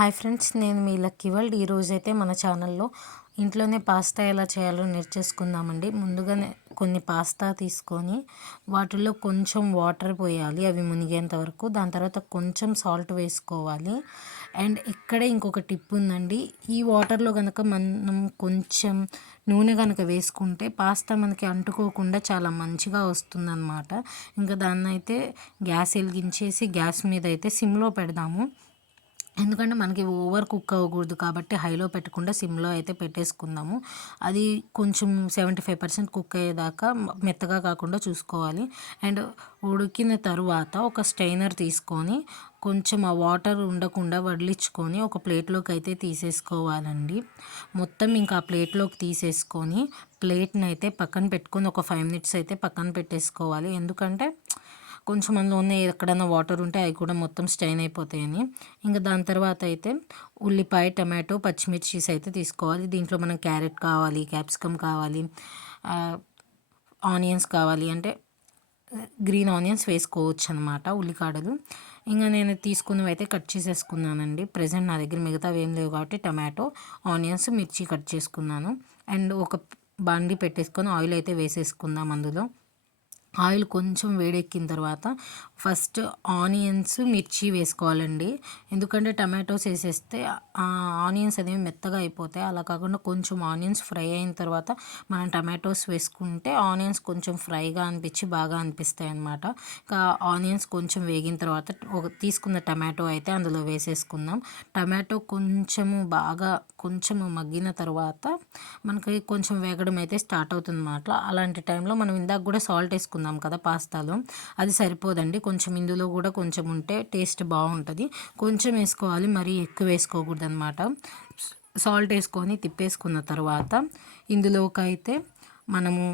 Hi friends, నేను మీ lucky world. ఈరోజైతే మన ఛానల్లో ఇంట్లోనే పాస్తా ఎలా చేయాలో నేర్చేసుకుందామండి. ముందుగానే కొన్ని పాస్తా తీసుకొని వాటిల్లో కొంచెం వాటర్ పోయాలి, అవి మునిగేంత వరకు. దాని తర్వాత కొంచెం సాల్ట్ వేసుకోవాలి. అండ్ ఇక్కడే ఇంకొక టిప్ ఉందండి. ఈ వాటర్లో కనుక మనం కొంచెం నూనె కనుక వేసుకుంటే పాస్తా మనకి అంటుకోకుండా చాలా మంచిగా వస్తుందన్నమాట. ఇంకా దాన్ని అయితే గ్యాస్ వెలిగించేసి గ్యాస్ మీద అయితే సిమ్లో పెడదాము. ఎందుకంటే మనకి ఓవర్ కుక్ అవ్వకూడదు కాబట్టి హైలో పెట్టకుండా సిమ్లో అయితే పెట్టేసుకుందాము. అది కొంచెం 75% కుక్ అయ్యేదాకా మెత్తగా కాకుండా చూసుకోవాలి. అండ్ ఉడికిన తరువాత ఒక స్ట్రైనర్ తీసుకొని కొంచెం ఆ వాటర్ ఉండకుండా వదిలించుకొని ఒక ప్లేట్లోకి అయితే తీసేసుకోవాలండి. మొత్తం ఇంకా ఆ ప్లేట్లోకి తీసేసుకొని ప్లేట్ని అయితే పక్కన పెట్టుకొని ఒక 5 minutes అయితే పక్కన పెట్టేసుకోవాలి. ఎందుకంటే కొంచెం అందులోనే ఎక్కడైనా వాటర్ ఉంటే అవి కూడా మొత్తం స్టెయిన్ అయిపోతాయని. ఇంకా దాని తర్వాత అయితే ఉల్లిపాయ, టమాటో, పచ్చిమిర్చీస్ అయితే తీసుకోవాలి. దీంట్లో మనం క్యారెట్ కావాలి, క్యాప్సికమ్ కావాలి, ఆనియన్స్ కావాలి అంటే గ్రీన్ ఆనియన్స్ వేసుకోవచ్చు అనమాట, ఉల్లికాడలు. ఇంకా నేను తీసుకున్నవి అయితే కట్ చేసేసుకున్నానండి. ప్రజెంట్ నా దగ్గర మిగతావి ఏం లేవు కాబట్టి టమాటో, ఆనియన్స్, మిర్చి కట్ చేసుకున్నాను. అండ్ ఒక బాండి పెట్టేసుకొని ఆయిల్ అయితే వేసేసుకుందాం. అందులో ఆయిల్ కొంచెం వేడెక్కిన తర్వాత ఫస్ట్ ఆనియన్స్, మిర్చి వేసుకోవాలండి. ఎందుకంటే టమాటోస్ వేసేస్తే ఆనియన్స్ అనేవి మెత్తగా అయిపోతాయి. అలా కాకుండా కొంచెం ఆనియన్స్ ఫ్రై అయిన తర్వాత మనం టమాటోస్ వేసుకుంటే ఆనియన్స్ కొంచెం ఫ్రైగా అనిపించి బాగా అనిపిస్తాయి అన్నమాట. ఇంకా ఆనియన్స్ కొంచెం వేగిన తర్వాత తీసుకున్న టమాటో అయితే అందులో వేసేసుకుందాం. టమాటో కొంచెము మగ్గిన తర్వాత మనకి కొంచెం వేగడం అయితే స్టార్ట్ అవుతుంది అన్నమాట. అలాంటి టైంలో మనం ఇందాక కూడా సాల్ట్ వేసుకుందాం కదా పాస్తాలో, అది సరిపోదండి. కొంచెం ఇందులో కూడా కొంచెం ఉంటే టేస్ట్ బాగుంటుంది. కొంచెం వేసుకోవాలి, మరీ ఎక్కువ వేసుకోకూడదు అనమాట. సాల్ట్ వేసుకొని తిప్పేసుకున్న తర్వాత ఇందులోకి అయితే మనము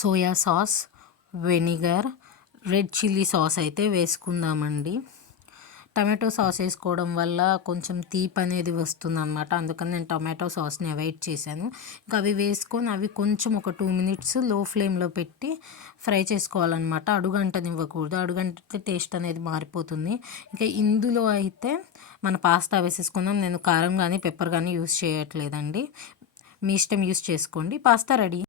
soya sauce, vinegar, red chilli sauce అయితే వేసుకుందామండి. టమాటో సాస్ వేసుకోవడం వల్ల కొంచెం తీపి అనేది వస్తుంది అనమాట. అందుకని నేను టమాటో సాస్ని అవాయిడ్ చేశాను. ఇంకా అవి వేసుకొని అవి కొంచెం ఒక 2 minutes లో ఫ్లేమ్లో పెట్టి ఫ్రై చేసుకోవాలన్నమాట. అడుగంటనివ్వకూడదు, అడుగంటితే టేస్ట్ అనేది మారిపోతుంది. ఇంకా ఇందులో అయితే మన పాస్తా వేసేసుకుందాం. నేను కారం కానీ పెప్పర్ కానీ యూస్ చేయట్లేదండి, మీ ఇష్టం యూస్ చేసుకోండి. Pasta ready.